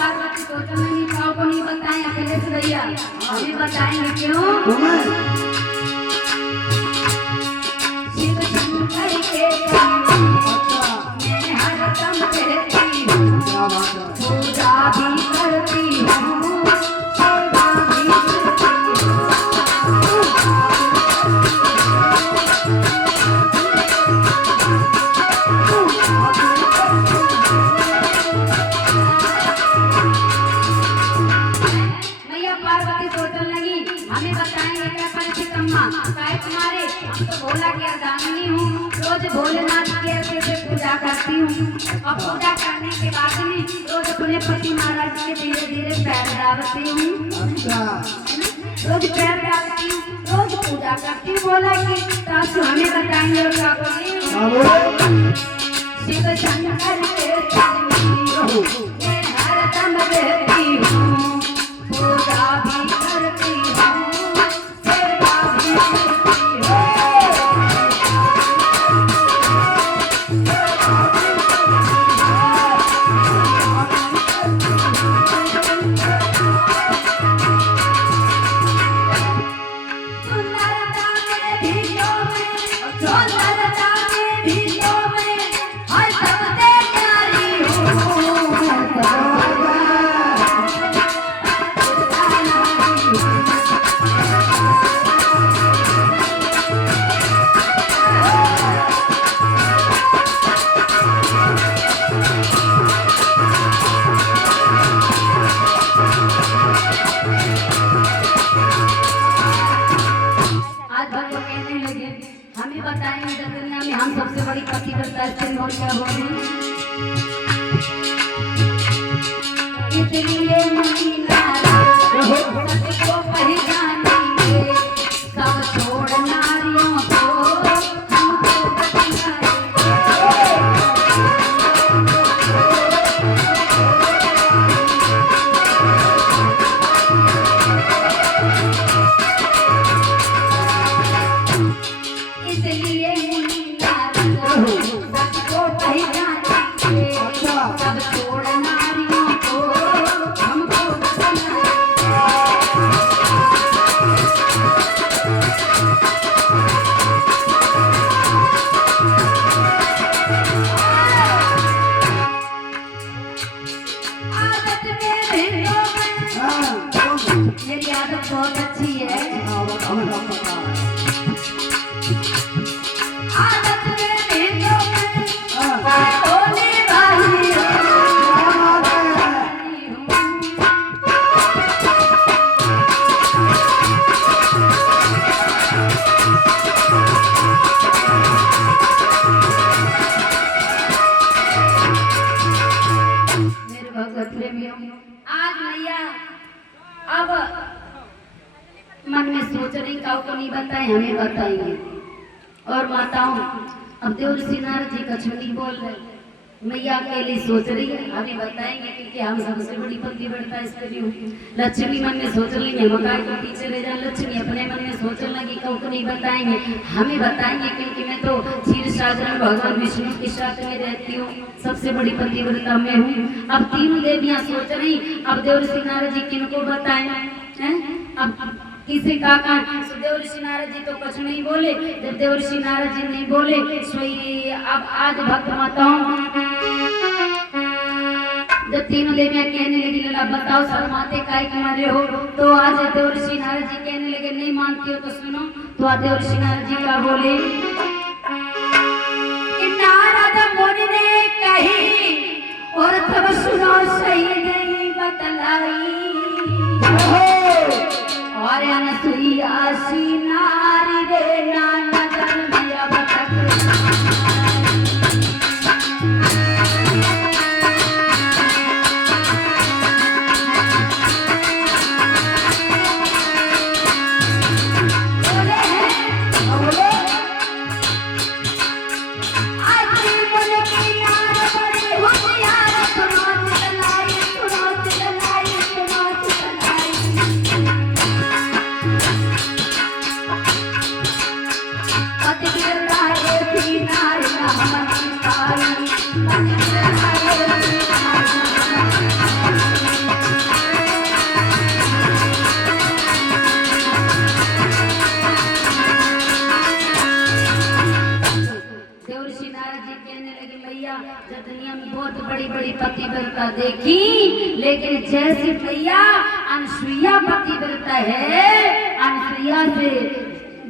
पार्वती सोचने लगी काऊ को नहीं बताएं अखिलेश भैया, अभी बताएंगे क्यों। शिव शंकर के मैं हरदम कहती हूँ, पूजा भी करती हूँ, सेवा भी करती हूँ। मैया पार्वती सोचने लगी हमें बताएंगे क्या परिचित अम्मा, काय तुम्हारे हम तो भोला की अर्धांगिनी हूँ, रोज भोलेनाथ की ऐसे से पूजा करती हूँ और पूजा करने के बाद में रोज अपने पति महाराज के धीरे धीरे पैर डालती हूँ, रोज पैर डालती हूँ, रोज पूजा करती हूँ भोला की। तो हमें बताएंगे क्या बोले। शिव शंकर के मैं हरदम रहती हूँ, पूजा भी करती हूँ, सेवा भी करती हूँ। सुंदरता में भीड़ों में, सुंदरता में भीड़ों में, हर सबसे प्यारी हूँ। आज भक्त कहने लगे हमें बताएंगे दुनिया में हम सबसे बड़ी पतिव्रता स्त्री और क्या होगी। इसलिए मदीना सबको पहचानेंगे, सब छोड़ नारियों को हमको बतलाएंगे। इसलिए सबको पहचानेंगे, सब छोड़ नारियों को हमको बतलाएंगे। आदत मेरी आदत बहुत अच्छी है। आदत मेरी होने वाली मेरे भगवत प्रेमियों, आज मैया अब मन में सोच रही काऊ को नहीं बताए हमें बताएंगे। और माताओं अब देव ऋषि नारद जी कछु नहीं बोल रहे, मैया के लिए सोच रही है हमें बताएंगे क्योंकि हम सबसे बड़ी पतिव्रता स्त्री हूँ। लक्ष्मी मन में सोच लेंगे मकान के पीछे रह जाए, लक्ष्मी अपने मन में सोचने लगी काऊ को नहीं बताएंगे हमें बताएंगे क्योंकि मैं तो क्षीर सागर में भगवान विष्णु के साथ में रहती हूँ, सबसे बड़ी पतिव्रता मैं हूँ। अब तीन देवियां सोच रही अब देव ऋषि नारद जी किनको बताएं हैं। अब किसी का देव ऋषि नारद जी तो कुछ नहीं बोले, जब देव ऋषि नारद जी नहीं बोले सोई अब आज भक्त माताओं जब तीनों देवियां कहने लगी लला बताओ शर्माते काय तुम्हारे हो, तो आज देव ऋषि नारद जी कहने लगे नहीं मानती हो तो सुनो। तो आज देव ऋषि नारद जी का बोले कि नारद मुनि ने कही और तब सुनो सही नहीं बतलाई, और अनसुईया सी नारी रे नाना जन्मिया भटक। देखी, लेकिन जैसी भैया अनसुईया पतिव्रता है, अनसुईया से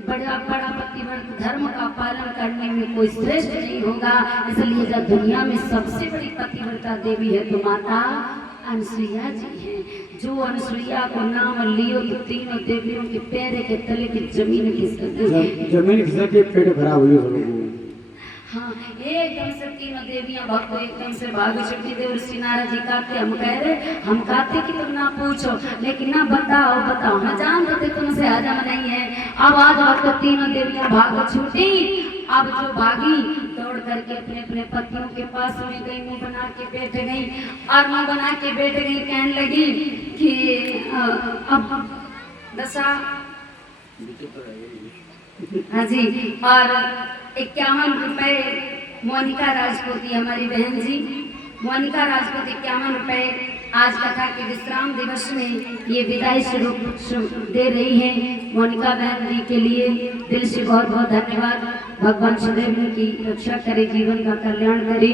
बड़ा बड़ा पतिव्रत धर्म का पालन करने में कोई श्रेष्ठ नहीं होगा। इसलिए जब दुनिया में सबसे बड़ी पतिव्रता देवी है तो माता अनसुईया जी हैं। जो अनसुईया को नाम लियो तो तीनों देवियों के पैर के तले की जमीन खिसक के पेट खराब हो। हाँ, एकदम से तीनों देवियां भक्त एकदम से भाग छुट्टी देव ऋषि नारद जी कहते हम कह रहे, हम कहते कि तुम ना पूछो, लेकिन ना बताओ बताओ, हम जान रहे तुमसे हजम नहीं है। अब आज वक्त तीनों देवियां भाग छूटी। अब जो भागी दौड़ करके अपने अपने पतियों के पास में गई, मुंह बना के बैठ गई और मुंह बना के बैठ गई, कहने लगी कि अब दशा हाँ जी, और 51 रुपए मोनिका राजपूती हमारी बहन जी, मोनिका राजपूत 51 रुपए आज कथा के विश्राम दिवस में ये विदाई स्वरूप दे रही है। मोनिका बहन जी के लिए दिल से बहुत बहुत धन्यवाद। भगवान सदैव की रक्षा करे, जीवन का कल्याण करे।